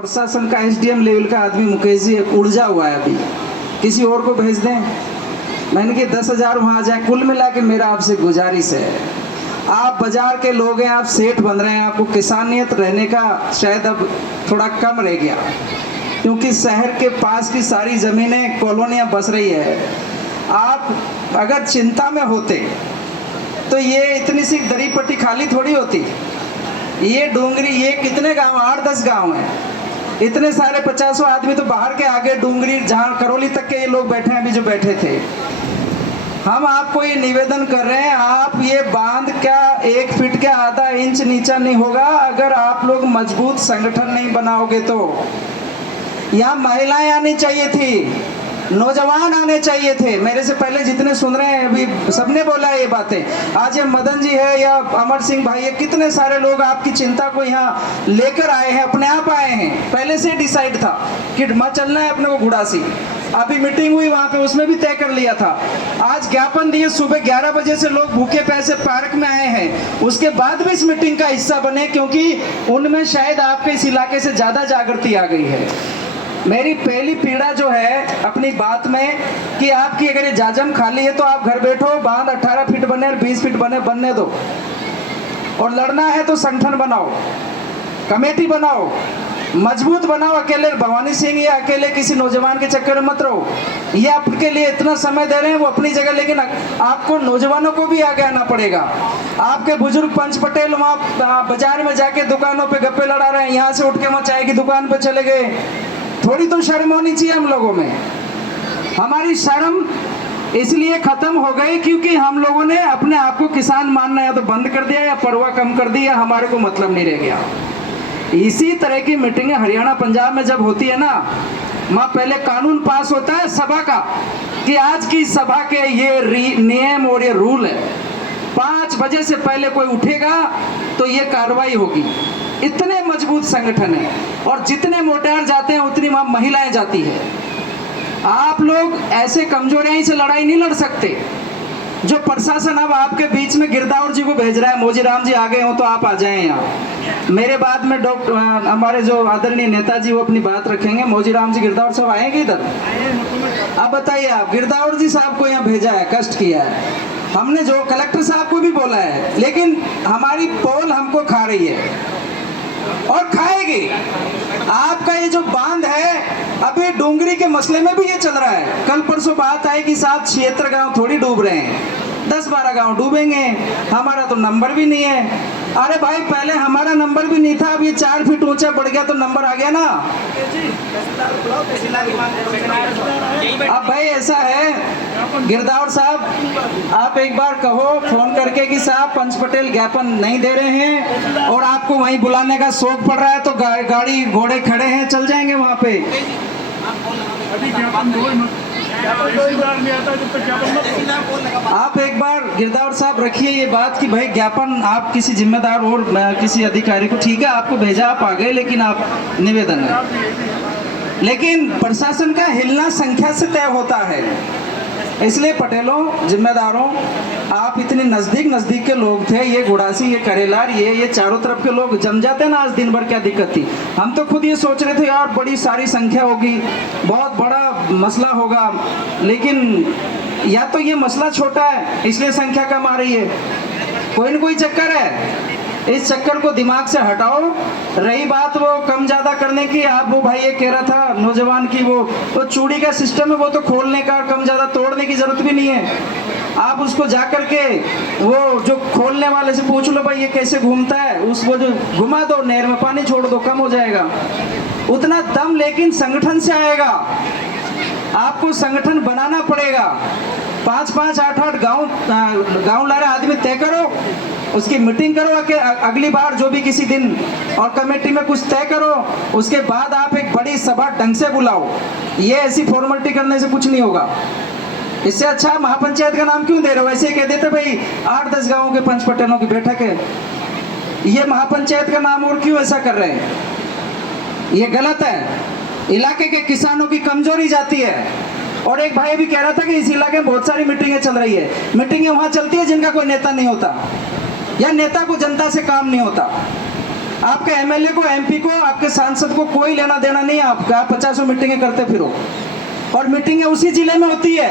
प्रशासन का SDM level का आदमी मुकेश जी उलझा हुआ है, अभी किसी और को भेज दें। मैंने कि 10,000 वहाँ जाए। कुल मिला के मेरा आपसे गुजारिश है, आप बाजार के लोग हैं, आप सेठ बन रहे हैं, आपको किसानियत रहने का शायद अब थोड़ा कम रह गया, क्योंकि शहर के पास की सारी ज़मीनें कॉलोनियाँ बस रही है। आप अगर चिंता में होते तो ये इतनी सी दरी पट्टी खाली थोड़ी होती। ये डूंगरी, ये कितने गांव, 8-10 गांव हैं, इतने सारे 50 आदमी तो बाहर के आगे डूंगरी जहाँ करौली तक के ये लोग बैठे हैं, अभी जो बैठे थे। हम आपको ये निवेदन कर रहे हैं, आप ये बांध क्या 1 फीट का आधा इंच नीचा नहीं होगा अगर आप लोग मजबूत संगठन नहीं बनाओगे तो। यहाँ महिलाएं आनी चाहिए थी, नौजवान आने चाहिए थे। मेरे से पहले जितने सुन रहे हैं अभी सबने बोला ये बातें। आज ये मदन जी है या अमर सिंह भाई है, कितने सारे लोग आपकी चिंता को यहाँ लेकर आए हैं, अपने आप आए हैं। पहले से डिसाइड था कि चलना है अपने को गुड़ासी। अभी मीटिंग हुई वहाँ पे, उसमें भी तय कर लिया था। आज ज्ञापन दिए, सुबह 11 बजे से लोग भूखे प्यासे पार्क में आए हैं, उसके बाद भी इस मीटिंग का हिस्सा बने, क्योंकि उनमें शायद आपके इस इलाके से ज़्यादा जागृति आ गई है। मेरी पहली पीड़ा जो है अपनी बात में कि आपकी अगर ये जाजम खाली है तो आप घर बैठो, बांध 18 फीट बने और 20 फीट बनने दो। और लड़ना है तो संगठन बनाओ, कमेटी बनाओ, मजबूत बनाओ। अकेले भवानी सिंह या अकेले किसी नौजवान के चक्कर में मत रहो। ये आपके लिए इतना समय दे रहे हैं वो अपनी जगह, लेकिन आपको नौजवानों को भी आगे आना पड़ेगा। आपके बुजुर्ग पंच पटेल वहाँ बाजार में जाके दुकानों पे गप्पे लड़ा रहे हैं, यहाँ से उठ के वहाँ चाय की दुकान पे चले गए। थोड़ी तो शर्म होनी चाहिए हम लोगों में। हमारी शर्म इसलिए खत्म हो गई क्योंकि हम लोगों ने अपने आप को किसान मानना या तो बंद कर दिया या परवाह कम कर दी, या हमारे को मतलब नहीं रह गया। इसी तरह की मीटिंगें हरियाणा पंजाब में जब होती है ना, वहाँ पहले कानून पास होता है सभा का कि आज की सभा के ये नियम और ये रूल है, 5 बजे से पहले कोई उठेगा तो ये कार्रवाई होगी। इतने मजबूत संगठन है, और जितने मोटार जाते हैं उतनी वहाँ महिलाएं जाती है। आप लोग ऐसे कमजोरियां से लड़ाई नहीं लड़ सकते। जो प्रशासन अब आपके बीच में गिरदावर जी को भेज रहा है, मोजीराम जी आ गए हो तो आप आ जाएं यहाँ। मेरे बाद में डॉक्टर हमारे जो आदरणीय नेताजी वो अपनी बात रखेंगे। मोजीराम जी, गिरदावर साहब आएंगे इधर? आप बताइए, आप गिरदावर जी साहब को यहाँ भेजा है, कष्ट किया है हमने, जो कलेक्टर साहब को भी बोला है, लेकिन हमारी पोल हमको खा रही है और खाएगी। आपका ये जो बांध है, अभी डूंगरी के मसले में भी ये चल रहा है। कल परसों बात आई कि 76 गांव थोड़ी डूब रहे हैं, 10-12 गांव डूबेंगे, हमारा तो नंबर भी नहीं है। अरे भाई, पहले हमारा नंबर भी नहीं था, अब ये 4 फीट ऊंचा बढ़ गया तो नंबर आ गया ना। अब भाई ऐसा है, गिरदावर साहब आप एक बार कहो फोन करके कि साहब पंच पटेल ज्ञापन नहीं दे रहे हैं और आपको वहीं बुलाने का शौक पड़ रहा है, तो गाड़ी घोड़े खड़े हैं, चल जाएंगे वहाँ पे। आप एक बार गिरदावर साहब रखिए ये बात कि भाई ज्ञापन आप किसी जिम्मेदार और किसी अधिकारी को, ठीक है आपको भेजा, आप आ गए, लेकिन आप निवेदन है, लेकिन प्रशासन का हिलना संख्या से तय होता है। इसलिए पटेलों, जिम्मेदारों, आप इतने नजदीक के लोग थे, ये गुड़ासी, ये करेलार, ये चारों तरफ के लोग जम जाते ना, आज दिन भर क्या दिक्कत थी। हम तो खुद ये सोच रहे थे यार बड़ी सारी संख्या होगी, बहुत बड़ा मसला होगा, लेकिन या तो ये मसला छोटा है इसलिए संख्या कम आ रही है, कोई न कोई चक्कर है। इस चक्कर को दिमाग से हटाओ। रही बात वो कम ज्यादा करने की, आप वो भाई ये कह रहा था नौजवान की, वो चूड़ी का सिस्टम है, वो तो खोलने का, कम ज्यादा तोड़ने की जरूरत भी नहीं है। आप उसको जा करके वो जो खोलने वाले से पूछ लो भाई ये कैसे घूमता है, उसको जो घुमा दो, नहर में पानी छोड़ दो, कम हो जाएगा। उतना दम लेकिन संगठन से आएगा, आपको संगठन बनाना पड़ेगा। 5-5, 8-8 गाँव लारे आदमी तय करो, उसकी मीटिंग करो अगली बार जो भी किसी दिन, और कमेटी में कुछ तय करो, उसके बाद आप एक बड़ी सभा ढंग से बुलाओ। ये ऐसी फॉर्मेलिटी करने से कुछ नहीं होगा। इससे अच्छा महापंचायत का नाम क्यों दे रहे हो? ऐसे कह देते भाई 8-10 गाँवों के पंच पटेलों की बैठक है, ये महापंचायत का नाम और क्यों ऐसा कर रहे हैं? ये गलत है। इलाके के किसानों की कमजोरी जाती है। और एक भाई भी कह रहा था कि इस इलाके में बहुत सारी मीटिंगें चल रही है। मीटिंगें वहाँ चलती है जिनका कोई नेता नहीं होता, या नेता को जनता से काम नहीं होता। आपके एमएलए को, एमपी को, आपके सांसद को कोई लेना देना नहीं है आपका। आप 50 मीटिंगें करते फिरो और मीटिंगें उसी जिले में होती है।